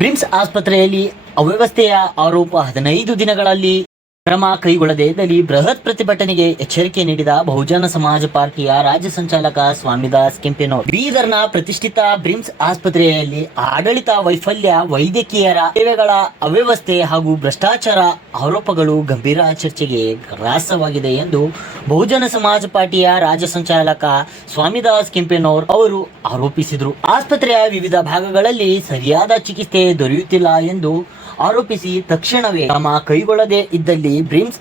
BRIMS ಆಸ್ಪತ್ರೆಯಲ್ಲಿ ಅವ್ಯವಸ್ಥೆಯ ಆರೋಪ 15 ದಿನಗಳಲ್ಲಿ ಕ್ರಮ ಕೈಗೊಳ್ಳದೇ ಇದ್ದಲ್ಲಿ ಬೃಹತ್ ಪ್ರತಿಭಟನೆಗೆ ಎಚ್ಚರಿಕೆ ನೀಡಿದ ಬಹುಜನ ಸಮಾಜ ಪಾರ್ಟಿಯ ರಾಜ್ಯ ಸಂಚಾಲಕ ಸ್ವಾಮಿದಾಸ್ ಕೆಂಪೇನೂರ್. ಬೀದರ್ನ ಪ್ರತಿಷ್ಠಿತ ಬ್ರಿಮ್ಸ್ ಆಸ್ಪತ್ರೆಯಲ್ಲಿ ಆಡಳಿತ ವೈಫಲ್ಯ, ವೈದ್ಯಕೀಯರ ಸೇವೆಗಳ ಅವ್ಯವಸ್ಥೆ ಹಾಗೂ ಭ್ರಷ್ಟಾಚಾರ ಆರೋಪಗಳು ಗಂಭೀರ ಚರ್ಚೆಗೆ ಗ್ರಾಸವಾಗಿದೆ ಎಂದು ಬಹುಜನ ಸಮಾಜ ಪಾರ್ಟಿಯ ರಾಜ್ಯ ಸಂಚಾಲಕ ಸ್ವಾಮಿದಾಸ್ ಕೆಂಪೇನೂರ್ ಅವರು ಆರೋಪಿಸಿದರು. ಆಸ್ಪತ್ರೆಯ ವಿವಿಧ ಭಾಗಗಳಲ್ಲಿ ಸರಿಯಾದ ಚಿಕಿತ್ಸೆ ದೊರೆಯುತ್ತಿಲ್ಲ ಎಂದು ಆರೋಪಿಸಿ ತಕ್ಷಣವೇ ಕ್ರಮ ಕೈಗೊಳ್ಳದೇ ಇದ್ದಲ್ಲಿ ಬ್ರಿಮ್ಸ್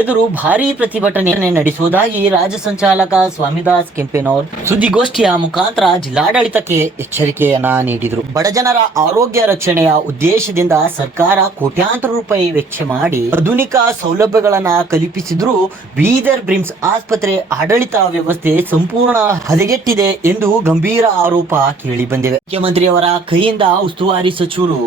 ಎದುರು ಭಾರೀ ಪ್ರತಿಭಟನೆ ನಡೆಸುವುದಾಗಿ ರಾಜ್ಯ ಸಂಚಾಲಕ ಸ್ವಾಮಿದಾಸ್ ಕೆಂಪೇನೂರ್ ಸುದ್ದಿಗೋಷ್ಠಿಯ ಮುಖಾಂತರ ಜಿಲ್ಲಾಡಳಿತಕ್ಕೆ ಎಚ್ಚರಿಕೆಯನ್ನ ನೀಡಿದರು. ಬಡಜನರ ಆರೋಗ್ಯ ರಕ್ಷಣೆಯ ಉದ್ದೇಶದಿಂದ ಸರ್ಕಾರ ಕೋಟ್ಯಾಂತರ ರೂಪಾಯಿ ವೆಚ್ಚ ಮಾಡಿ ಆಧುನಿಕ ಸೌಲಭ್ಯಗಳನ್ನ ಕಲ್ಪಿಸಿದ್ರೂ ಬೀದರ್ ಬ್ರಿಮ್ಸ್ ಆಸ್ಪತ್ರೆ ಆಡಳಿತ ವ್ಯವಸ್ಥೆ ಸಂಪೂರ್ಣ ಹದಗೆಟ್ಟಿದೆ ಎಂದು ಗಂಭೀರ ಆರೋಪ ಕೇಳಿ ಬಂದಿವೆ. ಮುಖ್ಯಮಂತ್ರಿಯವರ ಕೈಯಿಂದ ಉಸ್ತುವಾರಿ ಸಚಿವರು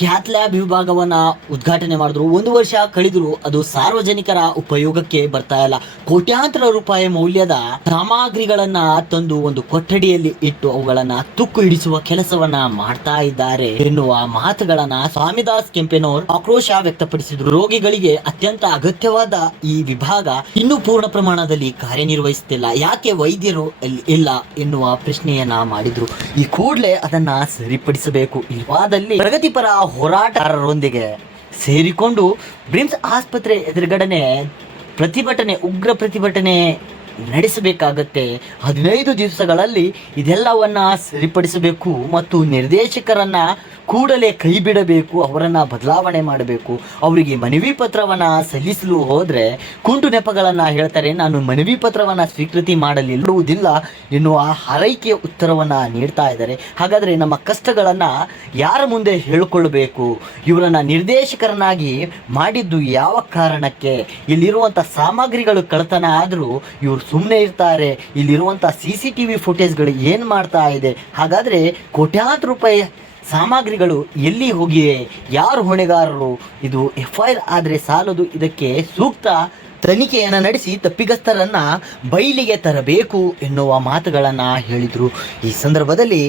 ಕ್ಯಾಥ್ ಲ್ಯಾಬ್ ವಿಭಾಗವನ್ನ ಉದ್ಘಾಟನೆ ಮಾಡಿದ್ರು. 1 ವರ್ಷ ಕಳೆದರೂ ಅದು ಸಾರ್ವಜನಿಕರ ಉಪಯೋಗಕ್ಕೆ ಬರ್ತಾ ಇಲ್ಲ. ಕೋಟ್ಯಾಂತರ ರೂಪಾಯಿ ಮೌಲ್ಯದ ಸಾಮಗ್ರಿಗಳನ್ನ ತಂದು ಒಂದು ಕೊಠಡಿಯಲ್ಲಿ ಇಟ್ಟು ಅವುಗಳನ್ನ ತುಕ್ಕು ಹಿಡಿಸುವ ಕೆಲಸವನ್ನ ಮಾಡ್ತಾ ಇದ್ದಾರೆ ಎನ್ನುವ ಮಾತುಗಳನ್ನ ಸ್ವಾಮಿದಾಸ್ ಕೆಂಪೇನೂರ್ ಆಕ್ರೋಶ ವ್ಯಕ್ತಪಡಿಸಿದ್ರು. ರೋಗಿಗಳಿಗೆ ಅತ್ಯಂತ ಅಗತ್ಯವಾದ ಈ ವಿಭಾಗ ಇನ್ನೂ ಪೂರ್ಣ ಪ್ರಮಾಣದಲ್ಲಿ ಕಾರ್ಯನಿರ್ವಹಿಸುತ್ತಿಲ್ಲ, ಯಾಕೆ ವೈದ್ಯರು ಇಲ್ಲ ಎನ್ನುವ ಪ್ರಶ್ನೆಯನ್ನ ಮಾಡಿದ್ರು. ಈ ಕೂಡಲೇ ಅದನ್ನ ಸರಿಪಡಿಸಬೇಕು. ಇಲ್ಲವಾದಲ್ಲಿ ಪ್ರಗತಿಪರ ಹೋರಾಟಗಾರರೊಂದಿಗೆ ಸೇರಿಕೊಂಡು ಬ್ರಿಮ್ಸ್ ಆಸ್ಪತ್ರೆ ಎದುರುಗಡೆ ಉಗ್ರ ಪ್ರತಿಭಟನೆ ನಡೆಸಬೇಕಾಗತ್ತೆ. 15 ದಿವಸಗಳಲ್ಲಿ ಇದೆಲ್ಲವನ್ನ ಸರಿಪಡಿಸಬೇಕು ಮತ್ತು ನಿರ್ದೇಶಕರನ್ನ ಕೂಡಲೇ ಕೈ ಬಿಡಬೇಕು, ಅವರನ್ನ ಬದಲಾವಣೆ ಮಾಡಬೇಕು. ಅವರಿಗೆ ಮನವಿ ಪತ್ರವನ್ನ ಸಲ್ಲಿಸಲು ಹೋದ್ರೆ ಕುಂಟು ನೆಪಗಳನ್ನ ಹೇಳ್ತಾರೆ. ನಾನು ಮನವಿ ಪತ್ರವನ್ನ ಸ್ವೀಕೃತಿ ಮಾಡಲಿರುವುದಿಲ್ಲ ಎನ್ನುವ ಹಾರೈಕೆಯ ಉತ್ತರವನ್ನ ನೀಡ್ತಾ ಇದ್ದಾರೆ. ಹಾಗಾದ್ರೆ ನಮ್ಮ ಕಷ್ಟಗಳನ್ನ ಯಾರ ಮುಂದೆ ಹೇಳಿಕೊಳ್ಳಬೇಕು? ಇವರನ್ನ ನಿರ್ದೇಶಕರನ್ನಾಗಿ ಮಾಡಿದ್ದು ಯಾವ ಕಾರಣಕ್ಕೆ? ಇಲ್ಲಿರುವಂತ ಸಾಮಗ್ರಿಗಳು ಕಳ್ಳತನ ಆದ್ರೂ ಇವರು ಸುಮ್ಮನೆ ಇರ್ತಾರೆ. ಇಲ್ಲಿರುವಂತ CCTV ಫುಟೇಜ್ಗಳು ಏನ್ ಮಾಡ್ತಾ ಇದೆ? ಹಾಗಾದ್ರೆ ಕೋಟ್ಯಾಂತರ ರೂಪಾಯಿ ಸಾಮಗ್ರಿಗಳು ಎಲ್ಲಿ ಹೋಗಿವೆ? ಯಾರು ಹೊಣೆಗಾರರು? ಇದು FIR ಆದ್ರೆ ಸಾಲದು, ಇದಕ್ಕೆ ಸೂಕ್ತ ತನಿಖೆಯನ್ನು ನಡೆಸಿ ತಪ್ಪಿಗಸ್ತರನ್ನ ಬಯಲಿಗೆ ತರಬೇಕು ಎನ್ನುವ ಮಾತುಗಳನ್ನ ಹೇಳಿದ್ರು. ಈ ಸಂದರ್ಭದಲ್ಲಿ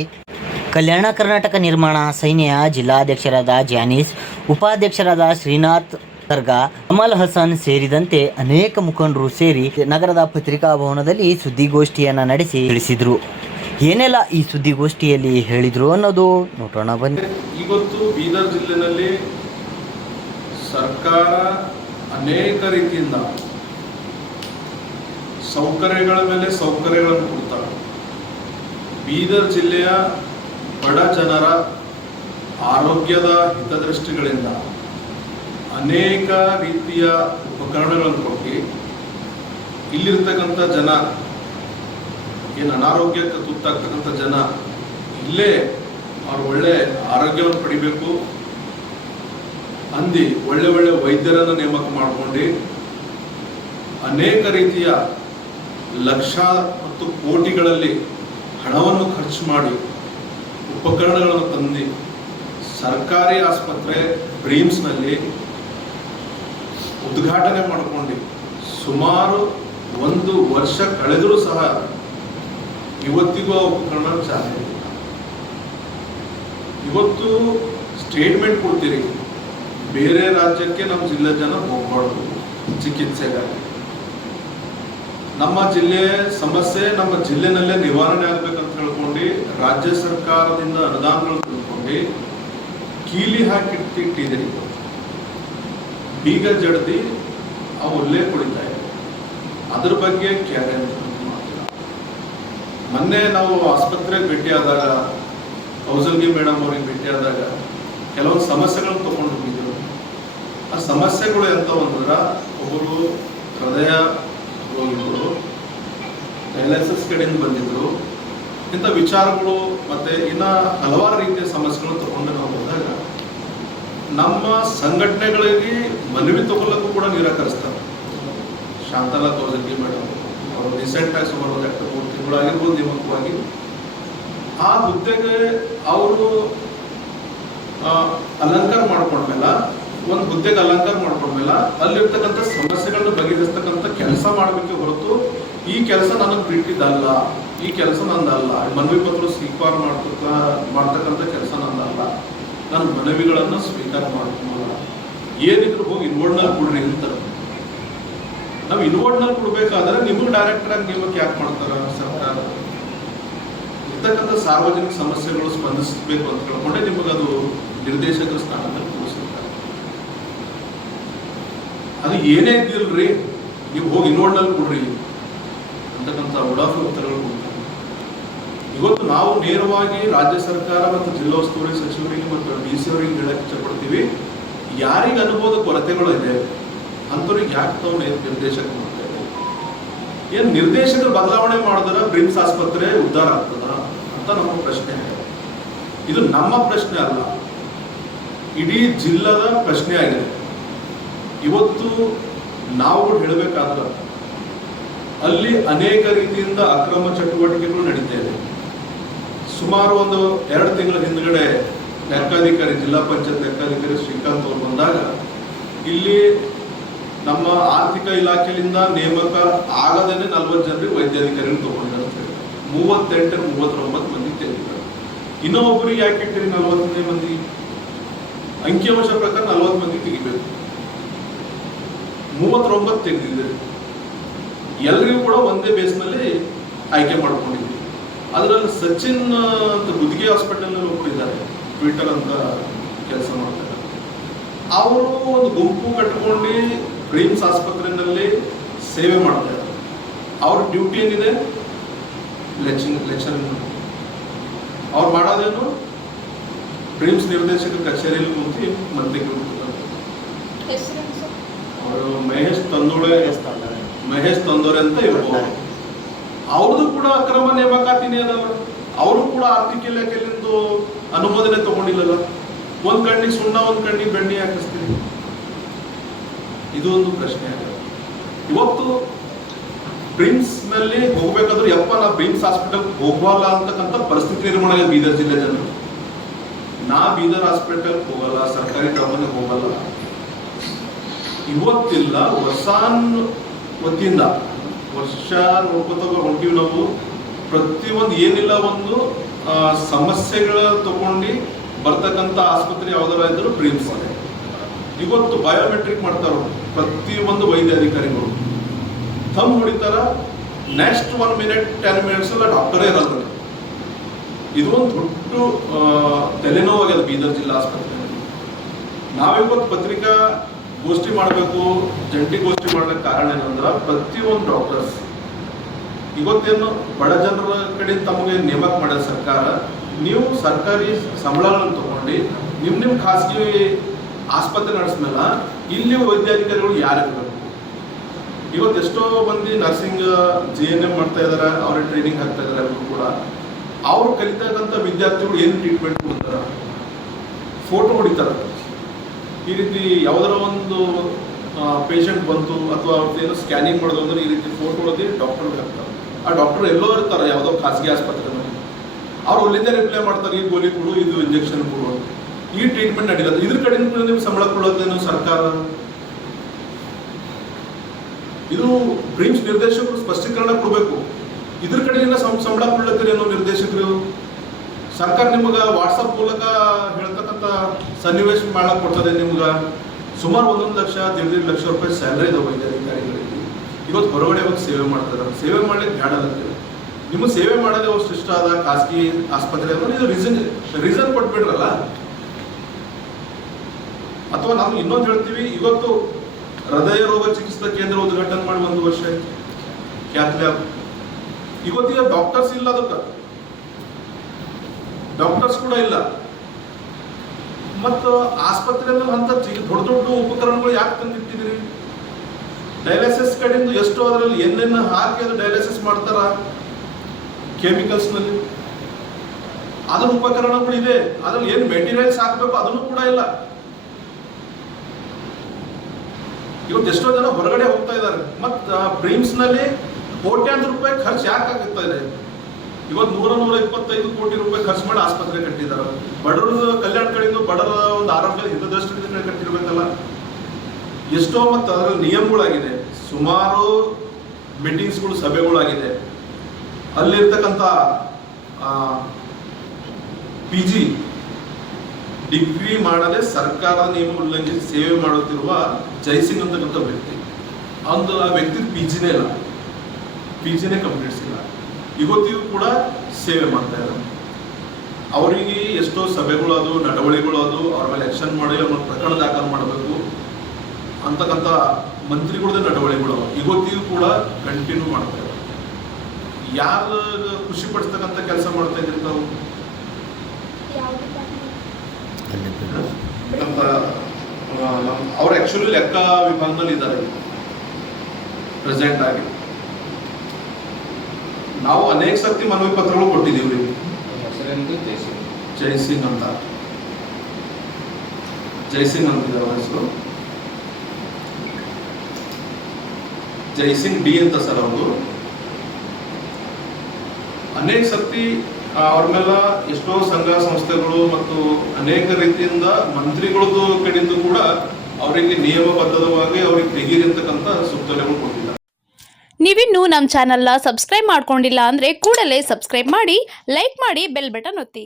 ಕಲ್ಯಾಣ ಕರ್ನಾಟಕ ನಿರ್ಮಾಣ ಸೇನೆಯ ಜಿಲ್ಲಾಧ್ಯಕ್ಷರಾದ ಜಾನೀಸ್, ಉಪಾಧ್ಯಕ್ಷರಾದ ಶ್ರೀನಾಥ್ ಸರ್ಗಾ, ಕಮಲ್ ಹಸನ್ ಸೇರಿದಂತೆ ಅನೇಕ ಮುಖಂಡರು ಸೇರಿ ನಗರದ ಪತ್ರಿಕಾ ಭವನದಲ್ಲಿ ಸುದ್ದಿಗೋಷ್ಠಿಯನ್ನ ನಡೆಸಿ ತಿಳಿಸಿದ್ರು. ಏನೆಲ್ಲ ಈ ಸುದ್ದಿಗೋಷ್ಠಿಯಲ್ಲಿ ಹೇಳಿದ್ರು ಅನ್ನೋದು ನೋಡೋಣ ಬನ್ನಿ. ಇವತ್ತು ಬೀದರ್ ಜಿಲ್ಲೆಯಲ್ಲಿ ಸರ್ಕಾರ ಅನೇಕ ರೀತಿಯಿಂದ ಸೌಕರ್ಯಗಳ ಮೇಲೆ ಸೌಕರ್ಯಗಳನ್ನು ಕೊಡ್ತಾರೆ. ಬೀದರ್ ಜಿಲ್ಲೆಯ ಬಡ ಜನರ ಆರೋಗ್ಯದ ಹಿತದೃಷ್ಟಿಗಳಿಂದ ಅನೇಕ ರೀತಿಯ ಉಪಕರಣಗಳನ್ನು ಕೊಟ್ಟು ಇಲ್ಲಿರ್ತಕ್ಕಂಥ ಜನ ಏನು ಅನಾರೋಗ್ಯಕ್ಕೆ ತುತ್ತಾಗ್ತಕ್ಕಂಥ ಜನ ಇಲ್ಲೇ ಅವ್ರು ಒಳ್ಳೆ ಆರೋಗ್ಯವನ್ನು ಪಡಿಬೇಕು ಅಂದು ಒಳ್ಳೆ ಒಳ್ಳೆ ವೈದ್ಯರನ್ನು ನೇಮಕ ಮಾಡ್ಕೊಂಡು ಅನೇಕ ರೀತಿಯ ಲಕ್ಷ ಮತ್ತು ಕೋಟಿಗಳಲ್ಲಿ ಹಣವನ್ನು ಖರ್ಚು ಮಾಡಿ ಉಪಕರಣಗಳನ್ನು ತಂದು ಸರ್ಕಾರಿ ಆಸ್ಪತ್ರೆ ಬ್ರಿಮ್ಸ್ನಲ್ಲಿ ಉದ್ಘಾಟನೆ ಮಾಡಿಕೊಂಡು ಸುಮಾರು 1 ವರ್ಷ ಕಳೆದರೂ ಸಹ ಇವತ್ತಿಗೂ ಆ ಉಪಕರಣ ಚಾಲನೆ ಇಲ್ಲ. ಇವತ್ತು ಸ್ಟೇಟ್ಮೆಂಟ್ ಕೊಡ್ತೀರಿ, ಬೇರೆ ರಾಜ್ಯಕ್ಕೆ ನಮ್ಮ ಜಿಲ್ಲೆ ಜನ ಹೋಗ್ಬಾರ್ದು ಚಿಕಿತ್ಸೆಗಾಗಿ. ನಮ್ಮ ಜಿಲ್ಲೆ ಸಮಸ್ಯೆ ನಮ್ಮ ಜಿಲ್ಲೆನಲ್ಲೇ ನಿವಾರಣೆ ಆಗ್ಬೇಕಂತ ಹೇಳ್ಕೊಂಡು ರಾಜ್ಯ ಸರ್ಕಾರದಿಂದ ಅನುದಾನಗಳು ತಂದ್ಕೊಂಡು ಕೀಲಿ ಹಾಕಿಟ್ಟಿದ್ದೀರಿ. ಬೀಗ ಜಡ್ದಿ ಅವು ಒಳ್ಳೆ ಕುಡಿತಾ ಇದೆ. ಅದ್ರ ಬಗ್ಗೆ ಕ್ಯಾರೆ ಮಾಡ್ತಿಲ್ಲ. ಮೊನ್ನೆ ನಾವು ಆಸ್ಪತ್ರೆಗೆ ಭೇಟಿಯಾದಾಗ ಕೌಸಲ್ಗಿ ಮೇಡಮ್ ಅವ್ರಿಗೆ ಭೇಟಿಯಾದಾಗ ಕೆಲವೊಂದು ಸಮಸ್ಯೆಗಳನ್ನು ತಗೊಂಡು ಹೋಗಿದ್ರು. ಆ ಸಮಸ್ಯೆಗಳು ಎಂಥವು ಅಂದ್ರೆ, ಒಬ್ಬರು ಹೃದಯ ರೋಗಿಗಳು ಡಯಾಲಿಸಿಸ್ ಕಡೆಯಿಂದ ಬಂದಿದ್ರು. ಇಂಥ ವಿಚಾರಗಳು ಮತ್ತೆ ಇನ್ನ ಹಲವಾರು ರೀತಿಯ ಸಮಸ್ಯೆಗಳನ್ನು ತಗೊಂಡು ನಾವು ಹೋದಾಗ ನಮ್ಮ ಸಂಘಟನೆಗಳಿಗೆ ಮನವಿ ತಗೊಳ್ಳಕ್ಕೂ ಕೂಡ ನಿರಾಕರಿಸ್ತಾರೆ. ಶಾಂತಲಾ ಕೌಸಲ್ಗಿ ಮೇಡಮ್ ಅವರು ರೀಸೆಂಟಾಗಿ ಸುಮಾರು 2-3 ತಿಂಗಳಾಗಿರ್ಬೋದು ನೇಮಕವಾಗಿ. ಆ ಹುದ್ದೆಗೆ ಅವರು ಅಲಂಕಾರ ಮಾಡ್ಕೊಂಡ್ಮೇಲೆ, ಒಂದು ಹುದ್ದೆಗೆ ಅಲಂಕಾರ ಮಾಡ್ಕೊಂಡ್ಮೇಲೆ ಅಲ್ಲಿರ್ತಕ್ಕಂಥ ಸಮಸ್ಯೆಗಳನ್ನ ಬಗೆಹರಿಸ್ತಕ್ಕಂಥ ಕೆಲಸ ಮಾಡಬೇಕೆ ಹೊರತು ಈ ಕೆಲಸ ನನಗೆ ಬಿಟ್ಟಿದ್ದಲ್ಲ, ಈ ಕೆಲಸ ನಂದಲ್ಲ, ಮನವಿ ಪತ್ರ ಸ್ವೀಕಾರ ಮಾಡ್ತಕ್ಕಂಥ ಕೆಲಸ ನಂದಲ್ಲ ನನ್ನ ಮನವಿಗಳನ್ನು ಸ್ವೀಕಾರ ಮಾಡ್ಕೊಳ್ಳಲ್ಲ. ಏನಿದ್ರು ಹೋಗಿ ಇನ್ವರ್ಡ್ನಲ್ಲಿ ಕೊಡ್ರಿ ಅಂತಾರೆ. ನಾವು ಇನ್ವರ್ಡ್ನಲ್ಲಿ ಕೊಡ್ಬೇಕಾದ್ರೆ ನಿಮಗೆ ಡೈರೆಕ್ಟರ್ ಆಗಿ ನೇಮಕ ಯಾಕೆ ಮಾಡ್ತಾರ ಸರ್ಕಾರ? ಇರ್ತಕ್ಕಂಥ ಸಾರ್ವಜನಿಕ ಸಮಸ್ಯೆಗಳು ಸ್ಪಂದಿಸಬೇಕು ಅಂತ ಹೇಳ್ಕೊಂಡೆ ನಿಮಗದು ನಿರ್ದೇಶಕರ ಸ್ಥಾನದಲ್ಲಿ ಕೂರಿಸಿರ್ತಾರೆ. ಅದು ಏನೇ ಇದ್ದಿಲ್ರಿ, ನೀವು ಹೋಗಿ ಇನ್ವರ್ಡ್ನಲ್ಲಿ ಕೊಡ್ರಿ ಅಂತಕ್ಕಂಥ ಉಡಾಫಿ ಉತ್ತರಗಳು ಕೊಡ್ತಾರೆ. ಇವತ್ತು ನಾವು ನೇರವಾಗಿ ರಾಜ್ಯ ಸರ್ಕಾರ ಮತ್ತು ಜಿಲ್ಲಾ ಉಸ್ತುವಾರಿ ಸಚಿವರಿಗೆ ಮತ್ತು DC ಅವರಿಗೆ ಹೇಳಕ್ಕೆ ಇಷ್ಟಪಡ್ತೀವಿ, ಯಾರಿಗೆ ಅನುಭವದ ಕೊರತೆಗಳು ಇದೆ ಅಂಥವ್ರಿಗೆ ಯಾಕೆ ತಾವು ನಿರ್ದೇಶಕ ಮಾಡ್ತಾ ಇದ್ದೀವಿ? ಏನು ನಿರ್ದೇಶಕರು ಬದಲಾವಣೆ ಮಾಡಿದ್ರೆ ಬ್ರಿಮ್ಸ್ ಆಸ್ಪತ್ರೆ ಉದ್ಧಾರ ಆಗ್ತದ ಅಂತ ನಮ್ಮ ಪ್ರಶ್ನೆ. ಇದು ನಮ್ಮ ಪ್ರಶ್ನೆ ಅಲ್ಲ, ಇಡೀ ಜಿಲ್ಲಾದ ಪ್ರಶ್ನೆ ಆಗಿದೆ. ಇವತ್ತು ನಾವು ಹೇಳಬೇಕಾದ್ರೆ ಅಲ್ಲಿ ಅನೇಕ ರೀತಿಯಿಂದ ಅಕ್ರಮ ಚಟುವಟಿಕೆಗಳು ನಡೀತಾ ಇದೆ. ಸುಮಾರು ಒಂದು 2 ತಿಂಗಳ ಹಿಂದ್ಗಡೆ ಲೆಕ್ಕಾಧಿಕಾರಿ, ಜಿಲ್ಲಾ ಪಂಚಾಯತ್ ಲೆಕ್ಕಾಧಿಕಾರಿ ಶ್ರೀಕಾಂತ್ ಅವರು ಬಂದಾಗ ಇಲ್ಲಿ ನಮ್ಮ ಆರ್ಥಿಕ ಇಲಾಖೆಯಿಂದ ನೇಮಕ ಆಗದೇನೆ 40 ಜನರಿಗೆ ವೈದ್ಯಾಧಿಕಾರಿಗಳು ತಗೊಂಡಿದ್ದಾರೆ. 39 ಮಂದಿ ತೆಗೆದಿದ್ದಾರೆ. ಇನ್ನೊಬ್ಬರಿಗೆ ಯಾಕೆ ಇಟ್ಟಿರಿ 40 ಮಂದಿ? ಅಂಕಿಅಂಶ ಪ್ರಕಾರ 40 ಮಂದಿ ತೆಗಿಬೇಕು. 39 ತೆಗೆದಿದ್ದಾರೆ. ಎಲ್ಲರಿಗೂ ಕೂಡ ಒಂದೇ ಬೇಸ್ನಲ್ಲಿ ಆಯ್ಕೆ ಮಾಡ್ಕೊಂಡಿದ್ವಿ. ಅದರಲ್ಲಿ ಸಚಿನ್ ಅಂತ ಗುದ್ಗೆ ಹಾಸ್ಪಿಟಲ್ನಲ್ಲಿ ಒಬ್ಬರಿದ್ದಾರೆ, ಟ್ವಿಟರ್ ಅಂತ ಕೆಲಸ ಮಾಡ್ತಾರೆ. ಅವರು ಒಂದು ಗುಂಪು ಕಟ್ಕೊಂಡು ಬ್ರಿಮ್ಸ್ ಆಸ್ಪತ್ರೆಯಲ್ಲಿ ಸೇವೆ ಮಾಡ್ತಾರೆ. ಅವ್ರ ಡ್ಯೂಟಿ ಏನಿದೆ? ಲೆಕ್ಚರಿಂಗ್. ಅವ್ರು ಮಾಡೋದೇನು? ಬ್ರಿಮ್ಸ್ ನಿರ್ದೇಶಕ ಕಚೇರಿಯಲ್ಲಿ ಕೂತಿ ಮಂತ್ರಿ ಅವರು ಮಹೇಶ್ ತಂದೋರೆ ಅಂತ ಇರ್ಬೋದು. ಅವ್ರದ್ದು ಕೂಡ ಅಕ್ರಮ ನೇಮಕಾತಿನೇ ಅದಲ್ಲ. ಅವರು ಕೂಡ ಆರ್ಥಿಕ ಇಲಾಖೆಯಲ್ಲಿಂದ ಅನುಮೋದನೆ ತಗೊಂಡಿಲ್ಲಲ್ಲ. ಒಂದ್ ಕಣ್ಣಿಗೆ ಸುಣ್ಣ, ಒಂದ್ ಕಣ್ಣಿಗೆ ಬೆಣ್ಣೆ ಹಾಕಿಸ್ತೀವಿ. ಇದು ಒಂದು ಪ್ರಶ್ನೆ ಆಗಿದೆ. ಇವತ್ತು ಬ್ರಿಮ್ಸ್ ನಲ್ಲಿ ಹೋಗ್ಬೇಕಾದ್ರೆ ಯಪ್ಪ ನಾ ಬ್ರಿಮ್ಸ್ ಹಾಸ್ಪಿಟಲ್ ಹೋಗಲ್ಲ ಅಂತಕ್ಕಂಥ ಪರಿಸ್ಥಿತಿ ನಿರ್ಮಾಣ ಆಗಿದೆ ಬೀದರ್ ಜಿಲ್ಲೆ ಜನರು. ನಾ ಬೀದರ್ ಹಾಸ್ಪಿಟಲ್ ಹೋಗಲ್ಲ, ಸರ್ಕಾರಿ ದವಾಖಾನೆಗೆ ಹೋಗಲ್ಲ ಇವತ್ತಿಲ್ಲ. ವಸಾನ್ ವತಿಯಿಂದ ವರ್ಷ ನೋಡ್ಕೊತ ಹೊಂಟಿವಿ ನಾವು. ಪ್ರತಿಯೊಂದು ಏನಿಲ್ಲ ಒಂದು ಸಮಸ್ಯೆಗಳ ತಗೊಂಡು ಬರ್ತಕ್ಕಂಥ ಆಸ್ಪತ್ರೆ ಯಾವ್ದಾರ ಇದ್ರು ಬ್ರಿಮ್ಸ್ ಇದೆ. ಇವತ್ತು ಬಯೋಮೆಟ್ರಿಕ್ ಮಾಡ್ತಾರ ಪ್ರತಿಯೊಂದು ವೈದ್ಯ ಅಧಿಕಾರಿಗಳು, ಥಂಬ್ ಹೊಡಿತಾರ. ನೆಕ್ಸ್ಟ್ 1 ಮಿನಿಟ್ 10 ಮಿನಿಟ್ಸ್ ಎಲ್ಲ ಡಾಕ್ಟರೇ ಇರಲ್ಲ. ಇದು ಒಂದು ದೊಡ್ಡ ತಲೆನೋವಾಗ್ಯದ ಬೀದರ್ ಜಿಲ್ಲಾ ಆಸ್ಪತ್ರೆಯಲ್ಲಿ. ನಾವಿವತ್ತು ಪತ್ರಿಕಾ ಗೋಷ್ಠಿ ಮಾಡಬೇಕು, ಜಂಟಿ ಗೋಷ್ಠಿ ಮಾಡ್ಲಿಕ್ಕೆ ಕಾರಣ ಏನಂದ್ರೆ ಪ್ರತಿಯೊಂದು ಡಾಕ್ಟರ್ಸ್ ಇವತ್ತೇನು ಬಡ ಜನರ ಕಡೆ ತಮಗೆ ನೇಮಕ ಮಾಡಿದ ಸರ್ಕಾರ, ನೀವು ಸರ್ಕಾರಿ ಸಂಬಳಗಳನ್ನು ತಗೊಂಡು ನಿಮ್ಮ ಖಾಸಗಿ ಆಸ್ಪತ್ರೆ ನಡೆಸ್ಮೇಲೆ ಇಲ್ಲಿ ವೈದ್ಯಾಧಿಕಾರಿಗಳು ಯಾರಿರ್ಬೇಕು? ಇವತ್ತು ಎಷ್ಟೋ ಮಂದಿ ನರ್ಸಿಂಗ್ GNM ಮಾಡ್ತಾ ಇದಾರೆ, ಅವ್ರಿಗೆ ಟ್ರೈನಿಂಗ್ ಆಗ್ತಾ ಇದಾರೆ. ಅವರು ಕೂಡ ಅವ್ರು ಕಲಿತಕ್ಕಂಥ ವಿದ್ಯಾರ್ಥಿಗಳು ಏನು ಟ್ರೀಟ್ಮೆಂಟ್ ಕೊಡ್ತಾರೆ? ಫೋಟೋ ಹೊಡಿತಾರೆ. ಈ ರೀತಿ ಯಾವ್ದಾರ ಒಂದು ಪೇಷಂಟ್ ಬಂತು ಅಥವಾ ಅವ್ರದ್ದೇನೋ ಸ್ಕ್ಯಾನಿಂಗ್ ಮಾಡೋದು ಅಂದ್ರೆ ಈ ರೀತಿ ಫೋಟೋ ಹೊಡೆದು ಡಾಕ್ಟರ್ಗೆ ಹಾಕ್ತಾರೆ. ಆ ಡಾಕ್ಟರ್ ಎಲ್ಲೋ ಇರ್ತಾರೆ ಯಾವುದೋ ಖಾಸಗಿ ಆಸ್ಪತ್ರೆಯಲ್ಲಿ. ಅವ್ರು ಅಲ್ಲಿಂದ ರಿಪ್ಲೈ ಮಾಡ್ತಾರೆ, ಈ ಗೋಲಿ ಕೊಡು, ಇದು ಇಂಜೆಕ್ಷನ್ ಕೊಡು, ಈ ಟ್ರೀಟ್ಮೆಂಟ್ ನಡೀತದೆ. ಇದ್ರ ಕಡೆಯಿಂದ ನೀವು ಸಂಬಳ ಕೊಡೋದೇನು ಸರ್ಕಾರ? ಇದು ಬ್ರಿಮ್ಸ್ ನಿರ್ದೇಶಕರು ಸ್ಪಷ್ಟೀಕರಣ ಕೊಡಬೇಕು. ಇದ್ರ ಕಡೆಯಿಂದ ಸಂಬಳ ಕೊಡ್ಲತ್ತೀರೇನೋ ನಿರ್ದೇಶಕರು. ಸರ್ಕಾರ ನಿಮ್ಗೆ ವಾಟ್ಸಪ್ ಮೂಲಕ ಹೇಳ್ತಕ್ಕಂಥ ಸನ್ನಿವೇಶ ಮಾಡಕ್ ಕೊಡ್ತದೆ. ನಿಮ್ಗೆ ಸುಮಾರು 1 ಲಕ್ಷ 1.5 ಲಕ್ಷ ರೂಪಾಯಿ ಸ್ಯಾಲರಿ ಇದೆ ವೈದ್ಯಾಧಿಕಾರಿಗಳಿಗೆ. ಇವತ್ತು ಹೊರಗಡೆ ಹೋಗಿ ಸೇವೆ ಮಾಡ್ತಾರೆ. ಸೇವೆ ಮಾಡ್ಲಿಕ್ಕೆ ಬೇಡ ಅಂತೀವಿ. ನಿಮಗೆ ಸೇವೆ ಮಾಡೋದೇ ಅಷ್ಟು ಇಷ್ಟ ಆದ ಖಾಸಗಿ ಆಸ್ಪತ್ರೆ ಅಂದ್ರೆ ಇದು ರೀಸನ್ ಕೊಟ್ಬಿಡ್ರಲ್ಲ. ಅಥವಾ ನಾವು ಇನ್ನೊಂದು ಹೇಳ್ತೀವಿ, ಇವತ್ತು ಹೃದಯ ರೋಗ ಚಿಕಿತ್ಸಾ ಕೇಂದ್ರ ಉದ್ಘಾಟನೆ ಮಾಡಿ 1 ವರ್ಷ ಆಯ್ತು, ಕ್ಯಾಥ್ ಲ್ಯಾಬ್. ಇವತ್ತಿಗೆ ಡಾಕ್ಟರ್ಸ್ ಇಲ್ಲ, ಅದಕ್ಕೆ ಡಾಕ್ಟರ್ಸ್ ಕೂಡ ಇಲ್ಲ. ಮತ್ತು ಆಸ್ಪತ್ರೆಯಲ್ಲಿ ಅಂತ ದೊಡ್ಡ ದೊಡ್ಡ ಉಪಕರಣಗಳು ಯಾಕೆ ತಂದಿಟ್ಟಿದ್ದೀರಿ? ಡಯಾಲಿಸಿಸ್ ಕಡೆಯಿಂದ ಎಷ್ಟೋ ಅದರಲ್ಲಿ ಏನೇನು ಹಾಕಿ ಅದು ಡಯಾಲಿಸಿಸ್ ಮಾಡ್ತಾರ ಕೆಮಿಕಲ್ಸ್ನಲ್ಲಿ. ಅದ್ರ ಉಪಕರಣಗಳು ಇದೆ, ಅದ್ರಲ್ಲಿ ಏನು ಮೆಟೀರಿಯಲ್ಸ್ ಹಾಕಬೇಕು ಅದನ್ನು ಕೂಡ ಇಲ್ಲ. ಇವತ್ತು ಎಷ್ಟೋ ಜನ ಹೊರಗಡೆ ಹೋಗ್ತಾ ಇದ್ದಾರೆ. ಮತ್ತು ಬ್ರಿಮ್ಸ್ನಲ್ಲಿ ಕೋಟ್ಯಾಂತರ ರೂಪಾಯಿ ಖರ್ಚು ಯಾಕೆ ಆಗ್ತಾ ಇದೆ? ಇವತ್ತು 100-125 ಕೋಟಿ ರೂಪಾಯಿ ಖರ್ಚು ಮಾಡಿ ಆಸ್ಪತ್ರೆ ಕಟ್ಟಿದ್ದಾರೆ. ಬಡವರ ಕಲ್ಯಾಣ ಕಡೆಯಿಂದ ಬಡವರ ಒಂದು ಆರೋಗ್ಯ ಹಿತದೃಷ್ಟಿಯಿಂದ ಕಟ್ಟಿರ್ಬೇಕಲ್ಲ. ಎಷ್ಟೋ ಮತ್ತು ಅದರಲ್ಲಿ ನಿಯಮಗಳಾಗಿದೆ, ಸುಮಾರು ಮೀಟಿಂಗ್ಸ್ಗಳು, ಸಭೆಗಳಾಗಿದೆ. ಅಲ್ಲಿರ್ತಕ್ಕಂಥ PG ಡಿಗ್ರಿ ಮಾಡದೆ ಸರ್ಕಾರದ ನಿಯಮ ಉಲ್ಲಂಘಿಸಿ ಸೇವೆ ಮಾಡುತ್ತಿರುವ ಜೈಸಿಂಗ್ ಅಂತಕ್ಕಂಥ ವ್ಯಕ್ತಿ. ಒಂದು ಆ ವ್ಯಕ್ತಿ PGನೇ ಇಲ್ಲ, PGನೇ ಕಂಪ್ಲೀಟ್ಸಿಲ್ಲ, ಇವತ್ತಿಗೂ ಕೂಡ ಸೇವೆ ಮಾಡ್ತಾ ಇದ್ದಾರೆ. ಅವರಿಗೆ ಎಷ್ಟೋ ಸಭೆಗಳು ಅದು, ನಡವಳಿಕೆಗಳು ಅದು, ಅವ್ರ ಮೇಲೆ ಆಕ್ಷನ್ ಮಾಡಿ ಅವ್ರನ್ನ ಪ್ರಕರಣ ದಾಖಲು ಮಾಡಬೇಕು ಅಂತಕ್ಕಂಥ ಮಂತ್ರಿಗಳದ ನಡವಳಿಕೆಗಳು ಇವತ್ತಿಗೂ ಕೂಡ ಕಂಟಿನ್ಯೂ ಮಾಡ್ತಾ ಇದ್ದಾರೆ. ಯಾರು ಖುಷಿ ಪಡಿಸ್ತಕ್ಕಂಥ ಕೆಲಸ ಮಾಡ್ತಾ ಇದ್ರಿ ತಾವು? ಅವ್ರು ಆಕ್ಚುಲಿ ಲೆಕ್ಕ ವಿಭಾಗದಲ್ಲಿ ಇದ್ದಾರೆ ಪ್ರೆಸೆಂಟ್ ಆಗಿ. ನಾವು ಅನೇಕ ಸರ್ತಿ ಮನವಿ ಪತ್ರಗಳು ಕೊಟ್ಟಿದ್ದೀವಿ. ಜೈಸಿಂಗ್ ಅಂತ, ಜೈಸಿಂಗ್ ಅಂತಿದ್ದಾರೆ ಅವರ ಹೆಸರು, ಜೈಸಿಂಗ್ ಡಿ ಅಂತ ಸರ್. ಅವರು ಅನೇಕ ಸರ್ತಿ ಅವ್ರ ಮೇಲೆ ಎಷ್ಟೋ ಸಂಘ ಸಂಸ್ಥೆಗಳು ಮತ್ತು ಅನೇಕ ರೀತಿಯಿಂದ ಮಂತ್ರಿಗಳದ್ದು ಕಡೆಯಿಂದ ಕೂಡ ಅವರಿಗೆ ನಿಯಮಬದ್ಧವಾಗಿ ಅವ್ರಿಗೆ ತೆಗೀರಿರ್ತಕ್ಕಂಥ ಸುತ್ತೋಲೆಗಳು ಕೊಟ್ಟಿದ್ದಾರೆ. ನೀವಿನ್ನೂ ನಮ್ಮ ಚಾನಲ್ನ ಸಬ್ಸ್ಕ್ರೈಬ್ ಮಾಡ್ಕೊಂಡಿಲ್ಲ ಅಂದರೆ ಕೂಡಲೇ ಸಬ್ಸ್ಕ್ರೈಬ್ ಮಾಡಿ, ಲೈಕ್ ಮಾಡಿ, ಬೆಲ್ ಬಟನ್ ಒತ್ತಿ.